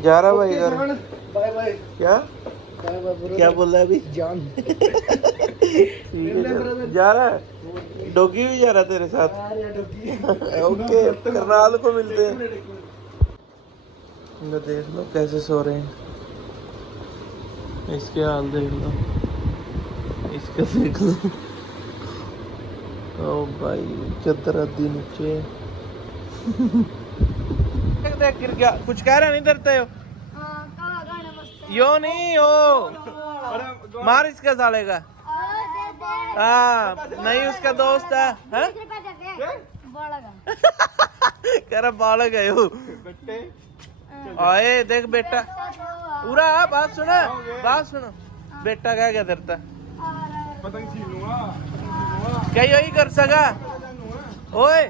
जा रहा भाई इधर। Bye bye. क्या क्या बोल रहा है अभी? जान जा रहा है, डॉगी भी जा रहा है तेरे साथ। ओके, करनाल को मिलते हैं। देख लो कैसे सो रहे हैं, इसके हाल देख लो, इसका देख लो। ओ भाई चद्दर आदि नीचे। देख गिर गया, कुछ कह रहा नहीं, डरते हो? यो नहीं हो, मार इसका साले का। हाँ नहीं, उसका दोस्त है। कह रहा बालक है वो। आए देख बेटा पूरा, बात सुनो, बात सुनो। बेटा क्या क्या करता क्या यही कर सका? ओए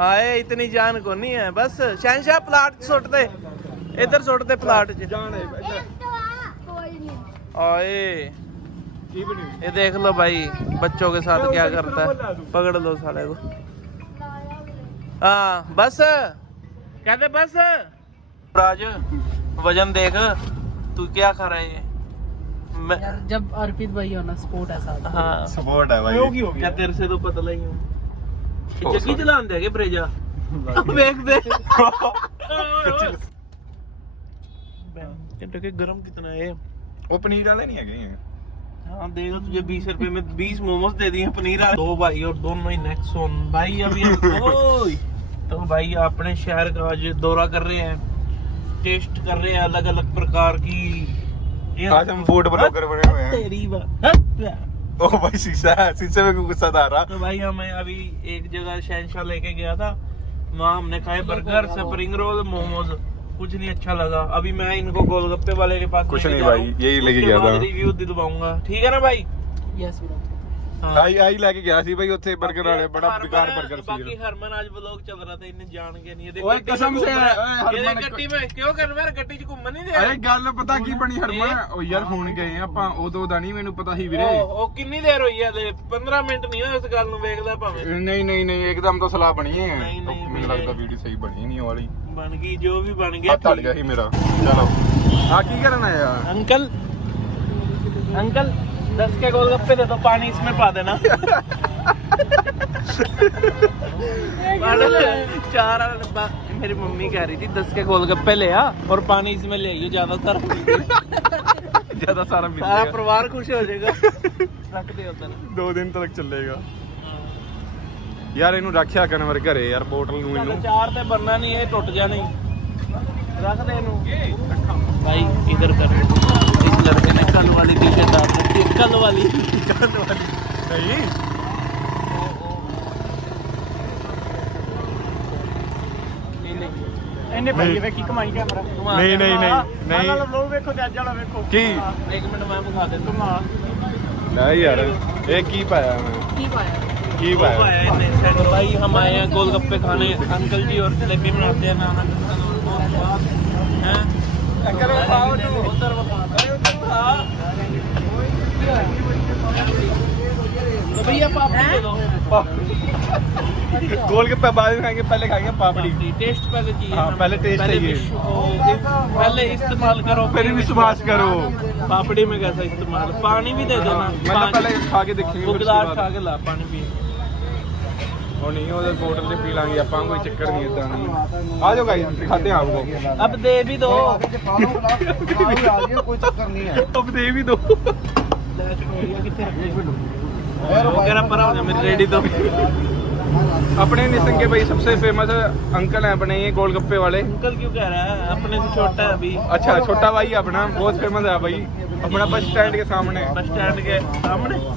आए इतनी जान को नहीं है, बस शहनशाह प्लाट सुट दे, इधर सुट दे प्लाट च। आए ये देख लो भाई बच्चों के साथ क्या करता है, पकड़ लो साले को। हाँ बस कहते बस। राज वजन देख, तू क्या खा रहा है? यार जब अर्पित भाई हो ना, स्पोर्ट है साथ। हाँ सपोर्ट है भाई। क्या तेरे से तो पता नहीं हूँ। जग्गी चलान दे के ब्रेजा देख दे। के गरम कितना है? वो पनीर वाले नहीं है। हाँ देगा तुझे 20 रुपए में 20 मोमोज दे दिए पनीर वाले। दो भाई और दोनों ही नेक्स्ट ऑन भाई। अभी ओए तो भाई अपने शहर का आज दौरा कर रहे हैं, टेस्ट कर रहे हैं अलग अलग प्रकार की। आज हम फूड ब्लॉगर बने हुए हैं। तेरी बात। ओ भाई शीशा है, शीशे में गुस्सा आ रहा। तो भाई हमें अभी एक जगह शहनशाह लेके गया था, वहाँ हमने खाए बर्गर, स्प्रिंग रोल, मोमोज, कुछ नहीं अच्छा लगा। अभी मैं इनको गोलगप्पे वाले के पास कुछ नहीं भाई, यही लेके गया था। रिव्यू दिलवाऊंगा, ठीक है ना भाई? यस आई लेके गया सी भाई उत्थे बर्गर वाले, बड़ा बेकार बर्गर सी। बाकी हरमन आज व्लॉग चल रहा था, इन्हें जान के नहीं। ओए कसम से हरमन गट्टी में क्यों कर मैं गट्टी च घੁੰਮਣ नहीं दे। अरे गल पता की बनी हरमन, ओ यार ਹੁਣ ਗਏ ਆਪਾਂ ਉਦੋਂ ਦਾ ਨਹੀਂ ਮੈਨੂੰ ਪਤਾ ਸੀ ਵੀਰੇ। ਉਹ ਕਿੰਨੀ ਦੇਰ ਹੋਈ ਹੈ? 15 ਮਿੰਟ ਨਹੀਂ ਹੋਏ ਇਸ ਗੱਲ ਨੂੰ, ਵੇਖਦਾ ਭਾਵੇਂ। ਨਹੀਂ ਇੱਕਦਮ ਤਾਂ ਸਲਾਹ ਬਣੀ ਹੈ। ਨਹੀਂ, ਮੈਨੂੰ ਲੱਗਦਾ ਵੀਡੀਓ ਸਹੀ ਬਣੀ ਨਹੀਂ ਉਹ ਵਾਲੀ। बन गई जो भी बन गया। टल गया ही मेरा। चलो हाँ की करना है यार? अंकल 10 के गोलगप्पे दे दो, पानी इसमें पा देना। 4 मेरी मम्मी कह रही थी 10 के गोलगप्पे ले आ और पानी इसमें ले आइयो, ज्यादा सारा सारा परिवार खुश हो जाएगा। रख दे उधर, 2 दिन तक चलेगा यार। ਇਹਨੂੰ ਰੱਖਿਆ ਕਨਵਰ ਘਰੇ ਯਾਰ, ਬੋਟਲ ਨੂੰ ਇਹਨੂੰ। चार ਤੇ बनना नहीं है, टूट जाना ही। रख दे ਇਹਨੂੰ भाई। इधर कर, इस लड़के ने कल वाली टी-शर्ट डाल रखी है। कल वाली नहीं ਇਹਨੇ ਭਾਈ ਵੇਖੀ ਕਮਾਈ ਕੈਮਰਾ। नहीं ਲੋਕ ਵੇਖੋ ਤੇ ਅੱਜ ਵਾਲਾ ਵੇਖੋ की 1 मिनट मैं दिखा दे। नहीं यार ये की पाया मैं? ਕੀ ਪਾਇਆ? की पाया? भाई हम आए हैं गोलगप्पे खाने, अंकल जी और जलेबी बनाते हैं नाना हैं। अंकल खाओ उधर तो भैया पापड़ी दे दो। गोलगप्पे बाद में खाएंगे, पहले खाएंगे पापड़ी। टेस्ट पहले चाहिए। हाँ, पहले टेस्ट चाहिए। पहले इस्तेमाल करो फिर विश्वास करो। पापड़ी में कैसा इस्तेमाल? पानी भी दे देना। मतलब पहले खा के देखेंगे, फिर गिलास उसके खा बाद के ला पानी पी। और नहीं ਉਹਦੇ ਬੋਟਲ ਤੇ ਪੀ ਲਾਂਗੇ ਆਪਾਂ, ਕੋਈ ਚੱਕਰ ਨਹੀਂ ਇਦਾਂ ਨਹੀਂ। आ जाओ गाइस दिखाते हैं आपको। अब दे भी दो। कोई चक्कर नहीं है। अब दे भी दो। वगैरह पर हो जा मेरी रेडी दो। अपने निसंगे भाई सबसे फेमस अंकल हैं अपने, ये गोलगप्पे वाले। अंकल क्यों कह रहा है? अपने से छोटा है अभी। अच्छा छोटा भाई अपना बहुत फेमस है भाई, अपना बस स्टैंड के सामने। बस स्टैंड के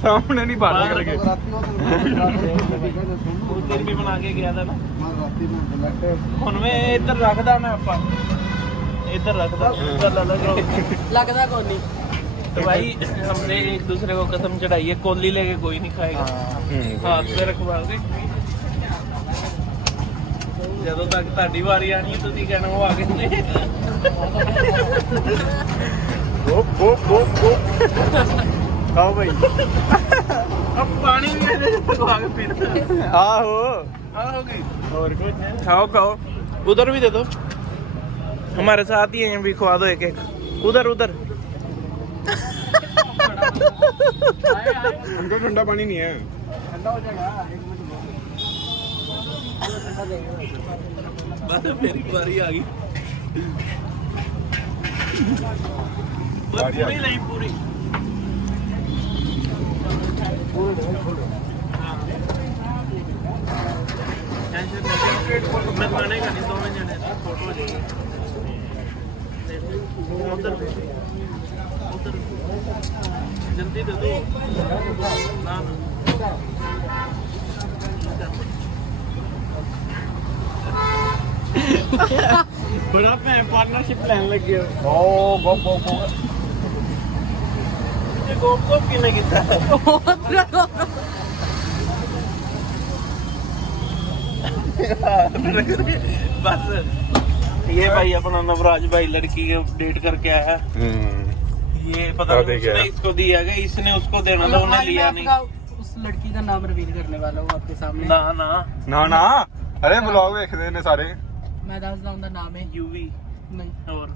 सामने नहीं बाहर करके। उधर भी बना के गया था ना। ਹੁਣ ਮੈਂ ਇੱਧਰ ਰੱਖਦਾ, ਮੈਂ ਆਪਾਂ ਇੱਧਰ ਰੱਖਦਾ। ਲੱਗਦਾ ਕੋਈ ਨਹੀਂ। तो भाई हमने एक दूसरे को कसम चढ़ाई है, कोली लेके कोई नहीं खाएगा। हाथ पे रखवा के ਜਦੋਂ ਤੱਕ ਤੁਹਾਡੀ ਵਾਰੀ ਆਣੀ ਹੈ ਤੁਸੀਂ ਕਹਿਣਾ ਉਹ ਆ ਗਏ ਨੇ। खाओ भाई। अब पानी भी मेरे लगवा के पीना। आहो हाँ हो गई। और कुछ खाओ खाओ, उधर भी दे दो। हमारे साथ ही हैं भी, खवा दो एक एक। उधर उधर हमको ठंडा पानी नहीं है। ठंडा हो जाएगा, 1 मिनट बस मेरी बारी आ गई। बारी आ पूरी नहीं पूरी। मैं खाने का नहीं, 2 जने फोटो हो जाएगी। उधर उधर जल्दी दे दो ना। बड़ा पार्टनरशिप प्लान लग गया। गोप किने किता बस ये भाई अपना नवराज भाई लड़की के डेट करके आया। ये पता नहीं उसने इसको दिया है, इसने उसको देना था, उन्हें लिया नहीं। उस लड़की का नाम रिवील करने वाला हूँ आपके सामने। ना ना ना ना, अरे ब्लॉग देखते ने सारे। मैं दसदा उनका नाम है यूवी। नहीं, और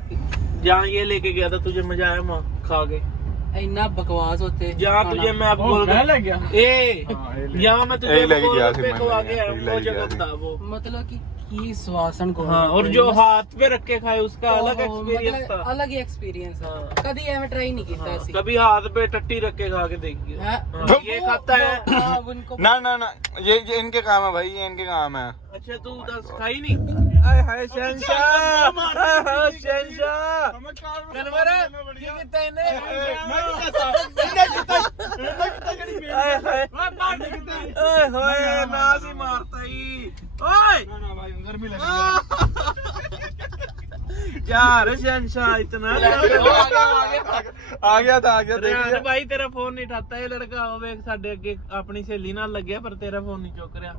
जहाँ ये लेके गया था तुझे मजा आया माँ खा के? इतना बकवास होते। जहाँ तुझे मैं अब बोल लग गया यहाँ मैं तुझे लेके गया थी, खवा के आया, मैं वो लेके जगह गया था वो। मतलब कि स्वासन को। हाँ, और जो हाथ पे रख के खाए उसका अलग एक्सपीरियंस था। अलग ही एक्सपीरियंस है। हाँ। कभी एवं ट्राई नहीं किया ऐसी। कभी हाथ पे टट्टी रख के खा के देखिए। हाँ। ये खाता है। हाँ, उनको ना ना ना, ये इनके काम है भाई, ये इनके काम है। अच्छा तू 10 खाई नहीं? आय हाय शहंशाह, आय हाय शहंशाह। कन्वर ये कितना इन्हें? आय हाय, आय हाय नाज ही मारता ही। ओए ना भाई गर्मी लग यार शहंशाह इतना आ गया था रेहान भाई तेरा फोन नहीं उठाता ये लड़का। होवे ਸਾਡੇ ਅੱਗੇ ਆਪਣੀ ਸਹੇਲੀ ਨਾਲ ਲੱਗਿਆ ਪਰ ਤੇਰਾ ਫੋਨ ਨਹੀਂ ਚੁੱਕ ਰਿਹਾ।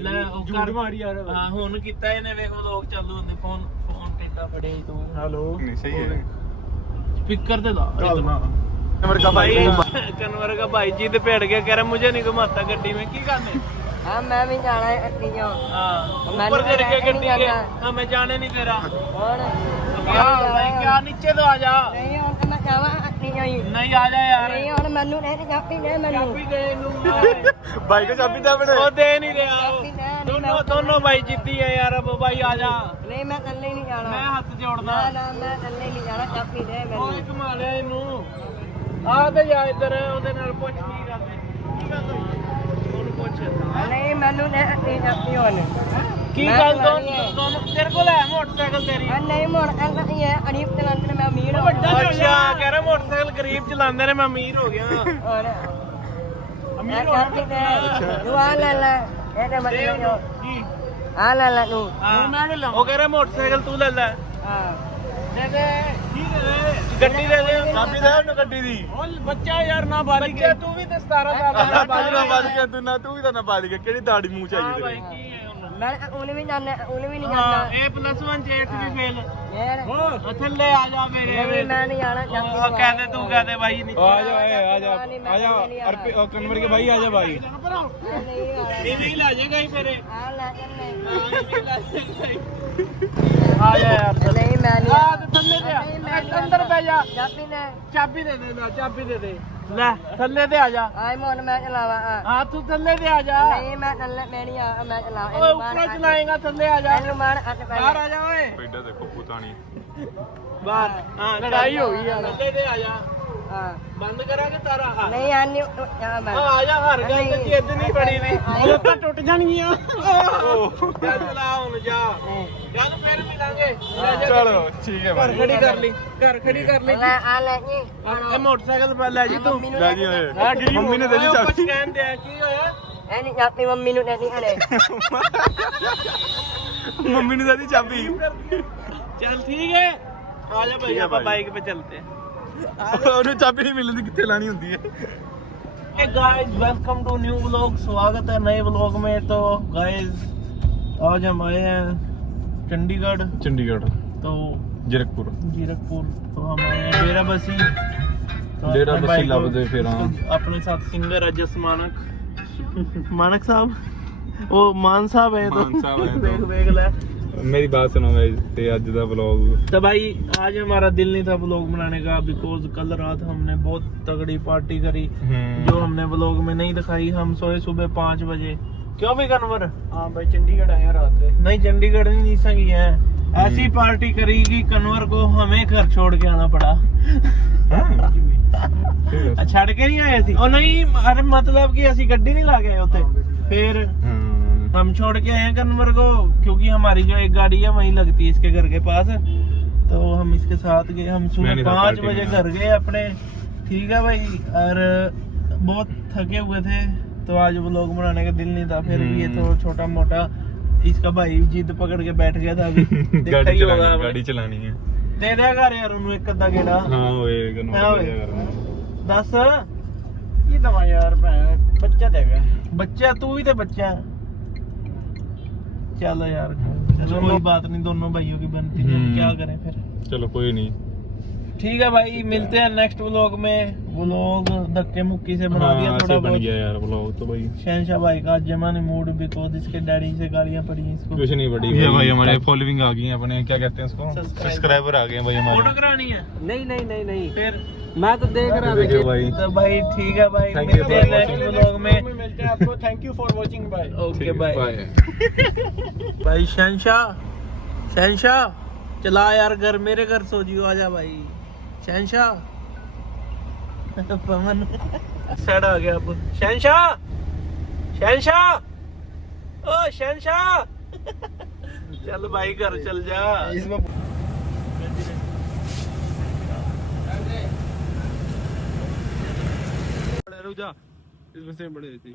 ਲੈ ਉਹ ਕਰ ਮਾਰੀ ਯਾਰ। ਹਾਂ ਹੁਣ ਕੀਤਾ ਇਹਨੇ, ਵੇਖ ਲੋਕ ਚਾਲੂ ਹੁੰਦੇ, ਫੋਨ ਟੇਡਾ ਫੜੇ ਤੂੰ। ਹੈਲੋ नहीं सही है। स्पीकर ਤੇ ਲਾ कन्वर का भाई। कन्वर का भाई जी तो पेड़ गया, कह रहा मुझे नहीं घुमाता गड्डी में। की करने? हाँ मैं भी जाना है अक्तियों। हाँ मैंने ऊपर चढ़ के नहीं गड्डी के। जाना। हाँ मैं जाने नहीं दे रहा। और क्या भाई क्या नीचे तो आ जा। नहीं और तो मैं जावा अक्तियों ही। नहीं आ जा यार। नहीं और मैनू नहीं चापी दे मैनू। चाबी दे नू। भाई को चाबी दे अपने। वो दे नहीं रहा। चाबी दे नहीं दोनों भाई जीती है यार। अब भाई आ जा। नहीं मैं कल नहीं जाना। मैं हाथ जोड़ना। ना ना मैं कल नहीं जाना, चापी दे मैनू। ਓਏ ਘੁਮਾ ਲਿਆ ਇਹਨੂੰ। ਆ ਤੇ ਜਾ ਇੱਧਰ ਉਹਦੇ ਨਾਲ ਪੁੱਛ ਕੀ ਗੱਲ ਹੈ। ਕੀ ਗੱਲ ਹੋਈ? ਉਹਨੂੰ ਪੁੱਛ। नहीं मैनू नहीं चापी होने। ਕੀ ਗੱਲ ਦੋਨੋਂ ਤੇਰੇ ਕੋਲ ਹੈ ਮੋਟਰਸਾਈਕਲ ਤੇਰੀ? नहीं मोड़ अंकल ये अड़ीप चलाने में अमीर हो। ਅੱਛਾ ਕਹਿ ਰਿਹਾ ਮੋਟਰਸਾਈਕਲ ਗਰੀਬ ਚਲਾਉਂਦੇ ਨੇ, ਮੈਂ ਅਮੀਰ ਹੋ ਗਿਆ। और ਅਮੀਰ ਹੋ चापी दे तू आ ले ले ये तो मतलब जो ਕੀ? आ ले ले तू। ਉਹ ਕਹਿ ਰਿਹਾ ਮੋਟਰਸਾਈਕਲ ਤੂੰ ਲੈ ਲੈ। हां ਦੇ ਦੇ ਕੀ ਦੇ ਦੇ? ਗੱਡੀ ਦੇ ਦੇ। चाबी दे ਉਹਨੂੰ ਗੱਡੀ ਦੀ। ਉਹ ਬੱਚਾ ਯਾਰ ਨਾ ਬਾਲੀ ਗਿਆ। ਤੂੰ ਵੀ ਤੇ 17 ਸਾਲ ਦਾ ਤੂੰ ਨਾ ਬਾਲ ਗਿਆ, ਤੂੰ ਨਾ ਤੂੰ ਵੀ ਤਾਂ ਨਾ ਬਾਲ ਗਿਆ। ਕਿਹੜੀ ਦਾੜੀ ਮੂੰਹ ਚ ਹਾਂ ਆਈ ਭਾਈ ਤੇਰੇ? ਕੀ ਹੈ ਉਹਨੂੰ? मैं उन्हें भी जाना, उन्हें भी नहीं ਹਾਂ जाना ਇਹ +1 ਚ 8 ਵੀ ਫੇਲ। यार। ਥੱਲੇ ਆ ਜਾ ਮੇਰੇ। नहीं मैं नहीं जाना चापी। ਉਹ ਕਹਿ ਦੇ ਤੂੰ ਕਹਿ ਦੇ ਭਾਈ ਨੀਚੇ आ जा आ जा अरपी कन्वर के भाई आ जा भाई। नहीं जाना। ਨਹੀਂ ਲੈ ਜਾਏਗਾ ਹੀ ਮੇਰੇ। आ ले चलने। ਆ ਜਾ ਯਾਰ नहीं मैं नहीं ਆ जाना। ਤੇ ਥੱਲੇ ਤੇ ਆ। नहीं, मैं नहीं ਅੰਦਰ ਬਹਿ ਜਾ। चापी ने ਚਾਬੀ ਦੇ ਦੇ ਲੈ, ਚਾਬੀ ਦੇ ਦੇ ਲੈ ਥੱਲੇ ਤੇ ਆ ਜਾ। आई मोन मैं चलावा। ਹਾਂ ਤੂੰ ਥੱਲੇ ਤੇ ਆ ਜਾ। नहीं मैं चलने मैं नहीं आ मैं चला। ਓਏ ਉੱਪਰੋਂ ਚਲਾਏਗਾ, ਥੱਲੇ ਆ ਜਾ। एनु मार हट ਬਾਹਰ ਆ ਜਾ ਓਏ ਬੈਠਾ ਦੇਖੋ ਪੁਤਾਣੀ। ਬਾਹਰ। ਹਾਂ ਲੜਾਈ ਹੋ ਗਈ ਯਾਰ। ਥੱਲੇ ਤੇ ਆ ਜਾ। हां ਬੰਦ ਕਰਾਂਗੇ ਤਾਰਾ। ਹਾਂ नहीं आनी यहां मैं। ਆ ਜਾ। ਹਰ ਗੱਲ ਤੇ ਜਿੱਦ ਨਹੀਂ ਫੜੀ ਦੀ। ਉਹ ਤਾਂ ਟੁੱਟ ਜਾਣਗੀਆਂ। ਚੱਲ ਚਲਾ ਹੁਣ ਜਾ। ਚੱਲ ਫਿਰ ਮਿਲਾਂਗੇ। ਲੈ ਜਾ ਚਲੋ ਠੀਕ ਹੈ ਘਰ ਭਾਈ। ਖੜੀ ਕਰ ਲਈ, ਘਰ ਖੜੀ ਕਰ ਲਈ। ले आ ले जी। ਇਹ ਮੋਟਰਸਾਈਕਲ ਪਰ ਲੈ ਜੀ ਤੂੰ। ਲੈ ਜੀ ਓਏ ਮੰਮੀ ਨੇ ਦੇ ਦੀ ਕੁਛ ਚਾਬੀ। ਕਹਿੰਦੇ ਆ ਕੀ ਹੋਇਆ? ए नहीं चापी मम्मी नु नहीं अरे। ਮੰਮੀ ਨੇ ਦੇ ਦੀ ਚਾਬੀ। चल ठीक है आ जा भाई, आप बाइक पे चलते हैं। ਉਹਨੂੰ ਚਾਬੀ ਨਹੀਂ ਮਿਲਦੀ, ਕਿੱਥੇ ਲਾਣੀ ਹੁੰਦੀ ਹੈ। Hey guys, welcome to new vlog। स्वागत है नए vlog में। तो guys आज हम आए हैं चंडीगढ़। ਚੰਡੀਗੜ੍ਹ तो ਜੀਰਕਪੁਰ। जीरकपुर। तो हम आए हैं डेरा बसी। तो डेरा अपने बसी भाई को- ਲੱਭਦੇ ਫਿਰ ਹਾਂ। अपने साथ सिंगर है जस मानक। मानक साहब वो मान साहब है। तो मान साहब है तो। देख देख ले मेरी बात सुनो गाइस ते आज दा व्लॉग तो भाई आज हमारा दिल नहीं था व्लॉग बनाने का, बिकॉज कल रात हमने बहुत तगड़ी पार्टी करी जो हमने व्लॉग में नहीं दिखाई। हम सोए सुबह 5 बजे। क्यों भी कन्वर? हाँ भाई चंडीगढ़ आए रात में। नहीं चंडीगढ़ नहीं संगी है। ऐसी पार्टी करी कि कन्वर को हमें घर छोड़ के आना पड़ा। छड़ के नहीं आए थे और नहीं, अरे मतलब कि ऐसी गड्डी नहीं ला गए होते। फिर हम छोड़ के आए हैं कन्वर को, क्योंकि हमारी जो एक गाड़ी है वहीं लगती है इसके घर के पास, तो हम इसके साथ गए। हम सुबह 5 बजे घर गए अपने, ठीक है भाई। और बहुत थके हुए थे तो आज व्लॉग बनाने का दिल नहीं था। फिर भी ये तो छोटा मोटा इसका भाई जिद पकड़ के बैठ गया था। अभी देखा ही होगा, गाड़ी चलानी है। दे देगा यार उन्हें एक अद्धा गेड़ा। हां ओए दस ये दवा यार बच्चा देगा। बच्चा तू ही तो बच्चा है। चलो यार चलो कोई बात नहीं, दोनों भाइयों की बनती है, क्या करें फिर। चलो कोई नहीं, ठीक है भाई, मिलते हैं नेक्स्ट व्लॉग में। व्लॉग धक्के मुक्की से बना दिया थोड़ा बन बहुत गया यार व्लॉग तो भाई। शहनशाह भाई का जमा ने मूड, बिकॉज इसके डैडी से गालियां पड़ी हैं इसको। कुछ नहीं पड़ी। ये भाई हमारे फॉलोइंग आ गई है, अपने क्या कहते हैं इसको, सब्सक्राइबर आ गए हैं भाई फोटो हमारे। करानी है? नहीं नहीं नहीं नहीं, फिर मैं तो देख रहा देखिए भाई। तो भाई ठीक है भाई, Thank you मिलते हैं for नेक्स्ट watching. व्लॉग में। मिलते हैं आपको। Thank you for watching bye. Okay bye. Bye. भाई शहनशाह चला यार घर, मेरे घर सो जियो, आजा भाई शहनशाह। पवन सेट आ गया अब। शहनशाह ओ शहनशाह चल भाई घर चल जा। रुक जा, इसमें से बड़े थी।